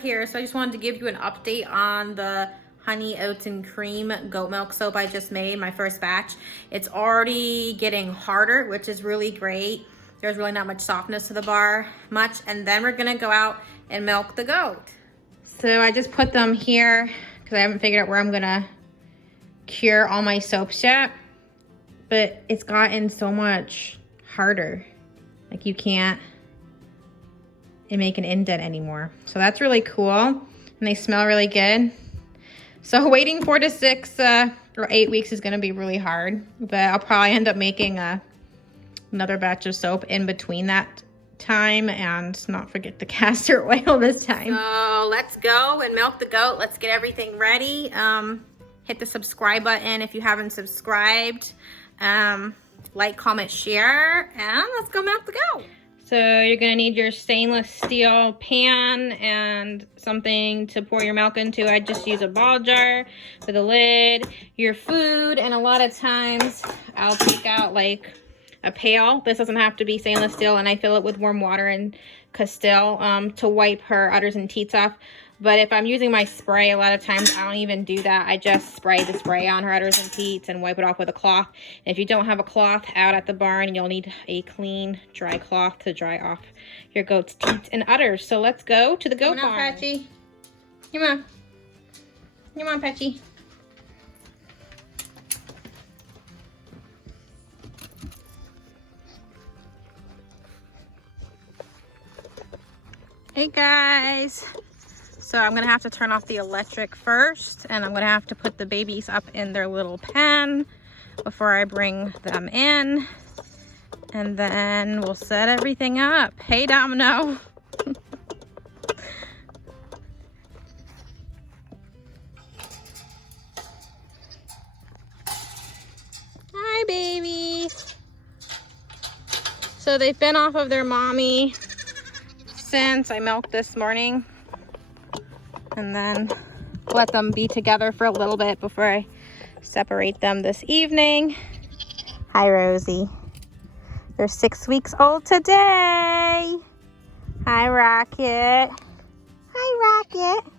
here. So I just wanted to give you an update on the honey oats and cream goat milk soap I just made, my first batch. It's already getting harder, which is really great. There's really not much softness to the bar, and then we're gonna go out and milk the goat. So I just put them here because I haven't figured out where I'm gonna cure all my soaps yet, but it's gotten so much harder. Like you can't make an indent anymore. So that's really cool. And they smell really good. So waiting 4 to 6 or 8 weeks is gonna be really hard, but I'll probably end up making another batch of soap in between that time and not forget the castor oil this time. So let's go and milk the goat. Let's get everything ready. Hit the subscribe button if you haven't subscribed. Like, comment, share, and let's go milk the goat. So you're gonna need your stainless steel pan and something to pour your milk into. I just use a ball jar with a lid, your food, and a lot of times I'll take out like a pail. This doesn't have to be stainless steel, and I fill it with warm water and Castile to wipe her udders and teats off. But if I'm using my spray, a lot of times I don't even do that. I just spray the spray on her udders and teats and wipe it off with a cloth. And if you don't have a cloth out at the barn, you'll need a clean, dry cloth to dry off your goat's teats and udders. So let's go to the goat barn. Come on, Patchy. Come on. Come on, Patchy. Hey guys. So I'm gonna have to turn off the electric first, and I'm gonna have to put the babies up in their little pen before I bring them in, and then we'll set everything up. Hey Domino. Hi babies. So they've been off of their mommy since I milked this morning, and then let them be together for a little bit before I separate them this evening. Hi Rosie. They're 6 weeks old today. Hi Rocket. Hi Rocket.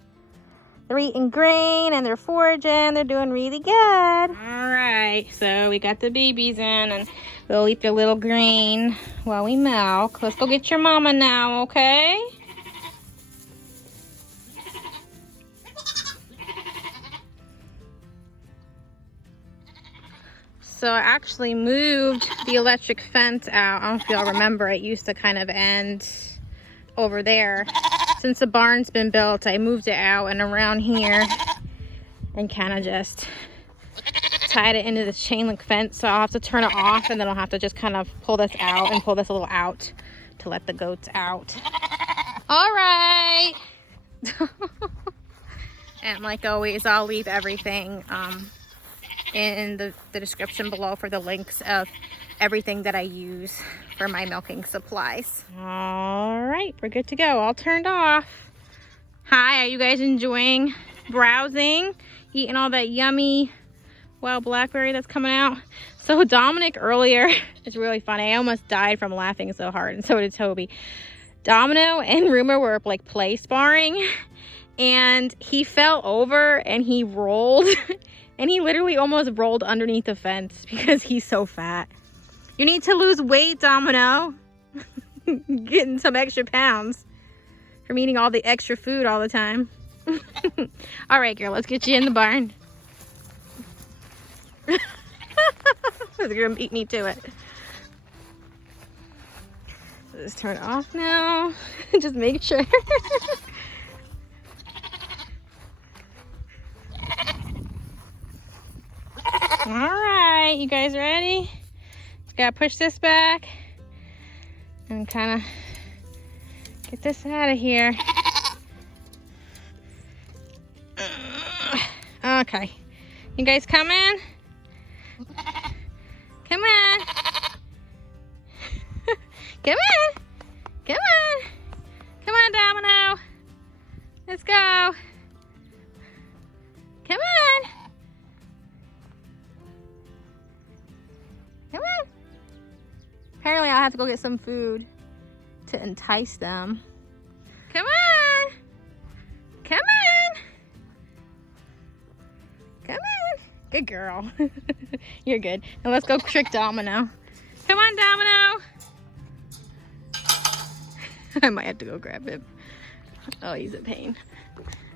They're eating grain and they're foraging. They're doing really good. All right, so we got the babies in and they'll eat their little grain while we milk. Let's go get your mama now, okay? So I actually moved the electric fence out. I don't know if y'all remember, it used to kind of end over there. Since the barn's been built, I moved it out and around here and kind of just tied it into the chain link fence. So I'll have to turn it off, and then I'll have to just kind of pull this out and pull this a little out to let the goats out. All right. And like always, I'll leave everything in the description below for the links of everything that I use for my milking supplies. All right, we're good to go. All turned off. Hi, are you guys enjoying browsing? Eating all that yummy wild blackberry that's coming out? So Dominic earlier, it's really funny. I almost died from laughing so hard, and so did Toby. Domino and Rumor were like play sparring, and he fell over and he rolled. And he literally almost rolled underneath the fence because he's so fat. You need to lose weight, Domino. Getting some extra pounds from eating all the extra food all the time. All right, girl, let's get you in the barn. They're gonna beat me to it. Let's turn it off now. Just make sure. All right, you guys ready? Just gotta push this back and kind of get this out of here. Okay, you guys coming? Come on. Come on. Come on. Come on, Domino. Let's go. Come on. Come on. Apparently I'll have to go get some food to entice them. Come on. Good girl. You're good. Now let's go trick Domino. Come on, Domino. I might have to go grab him. Oh, he's a pain.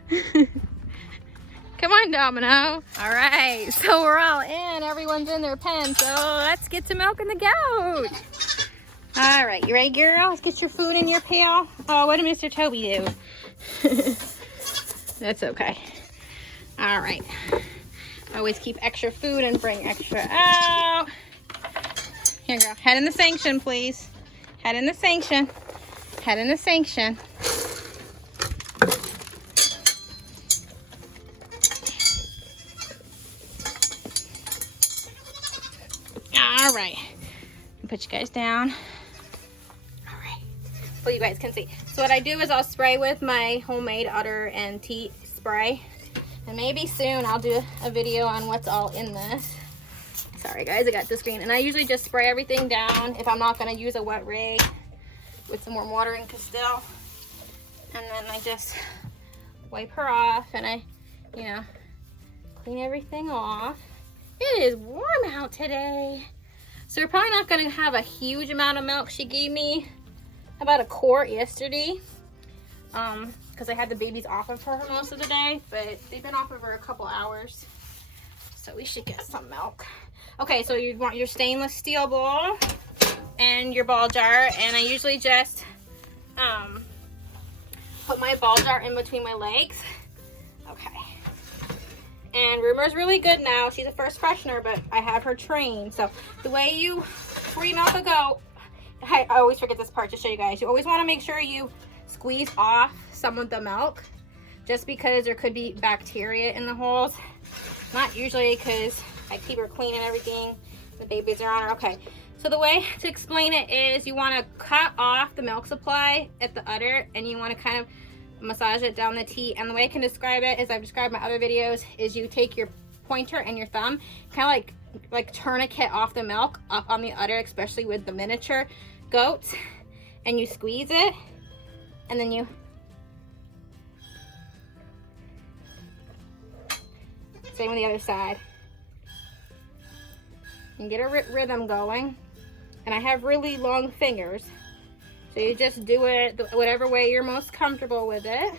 Come on, Domino. All right, so we're all in. Everyone's in their pen, so let's get to milking the goat. All right, you ready, girl? Let's get your food in your pail. Oh, what did Mr. Toby do? That's okay. All right. Always keep extra food and bring extra out. Here, girl. Head in the sanction, please. Head in the sanction. Head in the sanction. All right. Put you guys down. All right. So you guys can see. So what I do is I'll spray with my homemade udder and teat spray. And maybe soon I'll do a video on what's all in this. Sorry guys, I got the screen. And I usually just spray everything down if I'm not going to use a wet rig with some warm water and Castile. And then I just wipe her off and I, you know, clean everything off. It is warm out today. So we're probably not going to have a huge amount of milk. She gave me about a quart yesterday. Because I had the babies off of her most of the day, but they've been off of her a couple hours. So we should get some milk. Okay, so you want your stainless steel bowl and your ball jar, and I usually just put my ball jar in between my legs. Okay. And Rumor's really good now. She's a first freshener, but I have her trained. So the way you pre-milk a goat, I always forget this part to show you guys. You always want to make sure you squeeze off some of the milk, just because there could be bacteria in the holes. Not usually, because I keep her clean and everything. The babies are on her. Okay, so the way to explain it is you want to cut off the milk supply at the udder, and you want to kind of massage it down the teat. And the way I can describe it, as I've described in my other videos, is you take your pointer and your thumb, kind of like tourniquet off the milk up on the udder, especially with the miniature goats, and you squeeze it. And then you same with the other side. And get a rhythm going. And I have really long fingers, so you just do it whatever way you're most comfortable with it.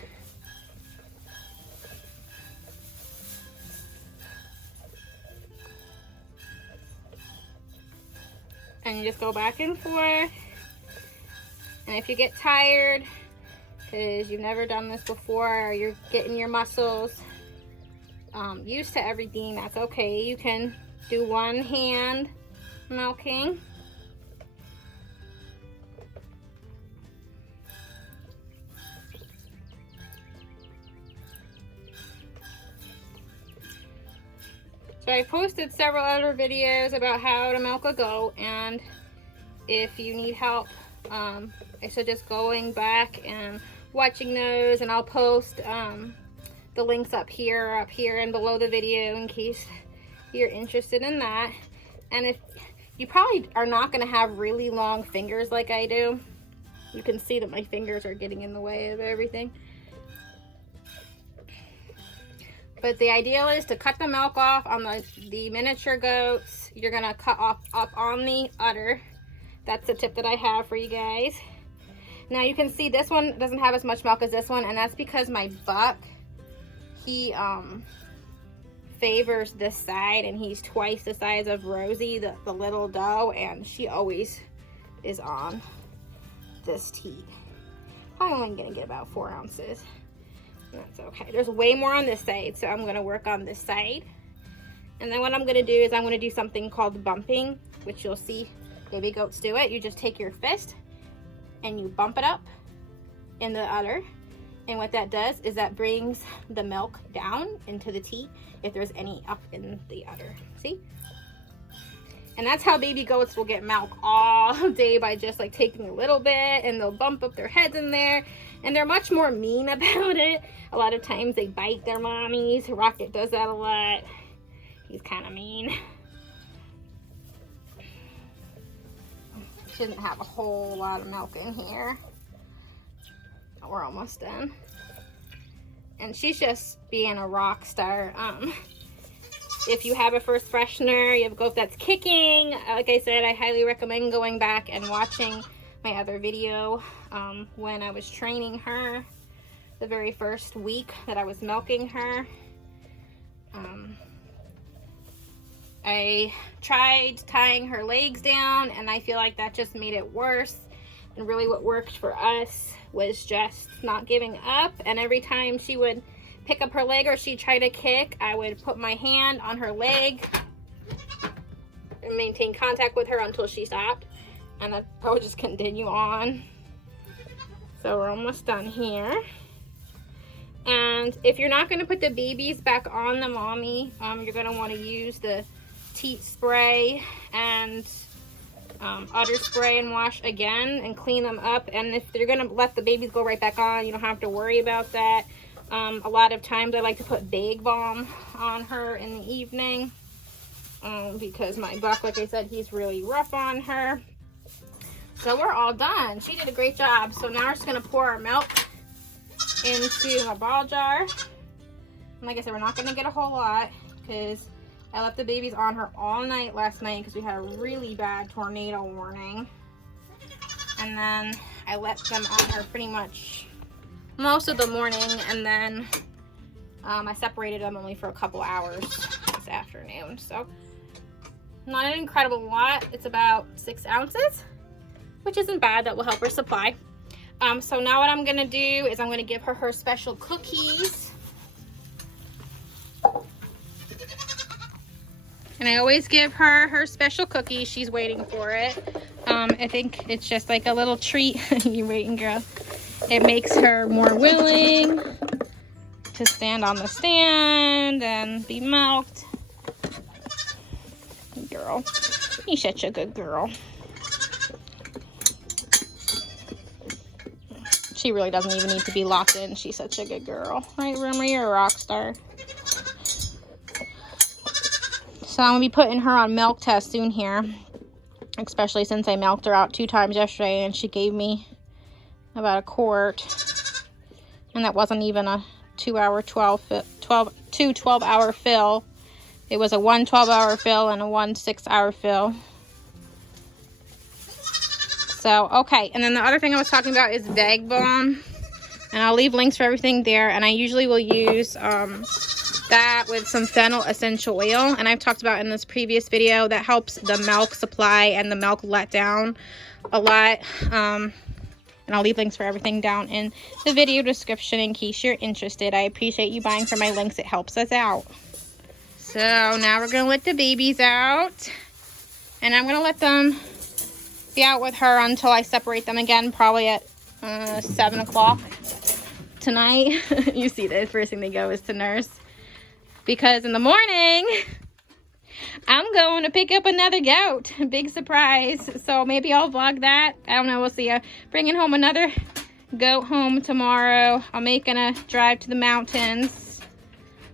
And you just go back and forth. And if you get tired, because you've never done this before, or you're getting your muscles used to everything, that's okay. You can do one hand milking. So I posted several other videos about how to milk a goat, and if you need help, I suggest going back and watching those, and I'll post the links up here, and below the video in case you're interested in that. And if you probably are not going to have really long fingers like I do, you can see that my fingers are getting in the way of everything. But the ideal is to cut the milk off on the miniature goats. You're going to cut off up on the udder. That's the tip that I have for you guys. Now you can see this one doesn't have as much milk as this one, and that's because my buck, he favors this side, and he's twice the size of Rosie, the little doe, and she always is on this teat. I'm only gonna get about 4 ounces. That's okay. There's way more on this side, so I'm gonna work on this side. And then what I'm gonna do is I'm gonna do something called bumping, which you'll see baby goats do it. You just take your fist and you bump it up in the udder, and what that does is that brings the milk down into the teat if there's any up in the udder. See? And that's how baby goats will get milk all day, by just like taking a little bit, and they'll bump up their heads in there, and they're much more mean about it. A lot of times they bite their mommies. Rocket does that a lot. He's kind of mean. Shouldn't have a whole lot of milk in here. We're almost done. And she's just being a rock star. if you have a first freshener, you have a goat that's kicking, like I said, I highly recommend going back and watching my other video when I was training her the very first week that I was milking her. I tried tying her legs down, and I feel like that just made it worse. And really what worked for us was just not giving up. And every time she would pick up her leg or she'd try to kick, I would put my hand on her leg and maintain contact with her until she stopped. And I would just continue on. So we're almost done here. And if you're not going to put the babies back on the mommy, you're going to want to use the teat spray and udder spray and wash again and clean them up. And if you're going to let the babies go right back on, you don't have to worry about that. A lot of times I like to put Big Balm on her in the evening because my buck, like I said, he's really rough on her. So we're all done. She did a great job. So now we're just going to pour our milk into a ball jar. And like I said, we're not going to get a whole lot because I left the babies on her all night last night because we had a really bad tornado warning. And then I let them on her pretty much most of the morning, and then I separated them only for a couple hours this afternoon. So not an incredible lot. It's about 6 ounces, which isn't bad. That will help her supply. So now what I'm going to do is I'm going to give her her special cookies. And I always give her her special cookie. She's waiting for it. I think it's just like a little treat. You waiting, girl? It makes her more willing to stand on the stand and be milked. Girl, you're such a good girl. She really doesn't even need to be locked in. She's such a good girl. Right, Rumor? You're a rock star. So I'm going to be putting her on milk test soon here. Especially since I milked her out 2 times yesterday and she gave me about a quart. And that wasn't even a 2-hour 12-hour fill. It was a 1 12-hour fill and a 1 6-hour fill. So, okay. And then the other thing I was talking about is Big Balm. And I'll leave links for everything there. And I usually will use that with some fennel essential oil. And I've talked about in this previous video that helps the milk supply and the milk let down a lot. And I'll leave links for everything down in the video description in case you're interested. I appreciate you buying from my links. It helps us out. So now we're going to let the babies out. And I'm going to let them be out with her until I separate them again, probably at 7 o'clock tonight. You see, the first thing they go is to nurse. Because in the morning, I'm going to pick up another goat. Big surprise. So maybe I'll vlog that. I don't know. We'll see. Bringing home another goat home tomorrow. I'm making a drive to the mountains.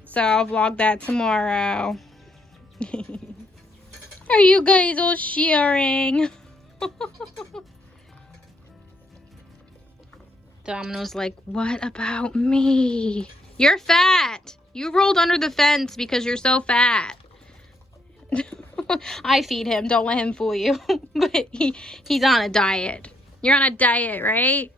So I'll vlog that tomorrow. Are you guys all sharing? Domino's like, what about me? You're fat. You rolled under the fence because you're so fat. I feed him. Don't let him fool you. But he's on a diet. You're on a diet, right?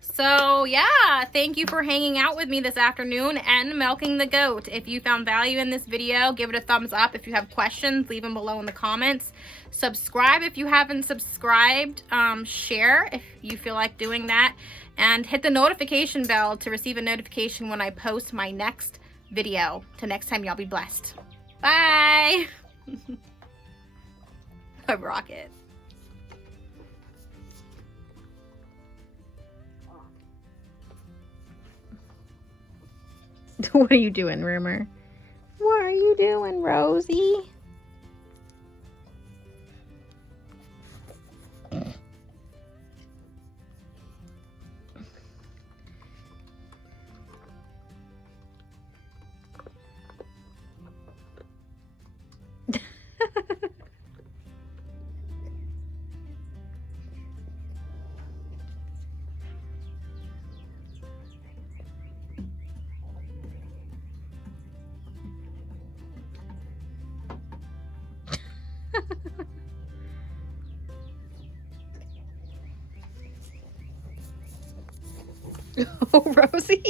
So, yeah, thank you for hanging out with me this afternoon and milking the goat. If you found value in this video, give it a thumbs up. If you have questions, leave them below in the comments. Subscribe if you haven't subscribed. Share if you feel like doing that. And hit the notification bell to receive a notification when I post my next video. Till next time, y'all be blessed. Bye! I rock it. What are you doing, Rumor? What are you doing, Rosie? Oh, Rosie.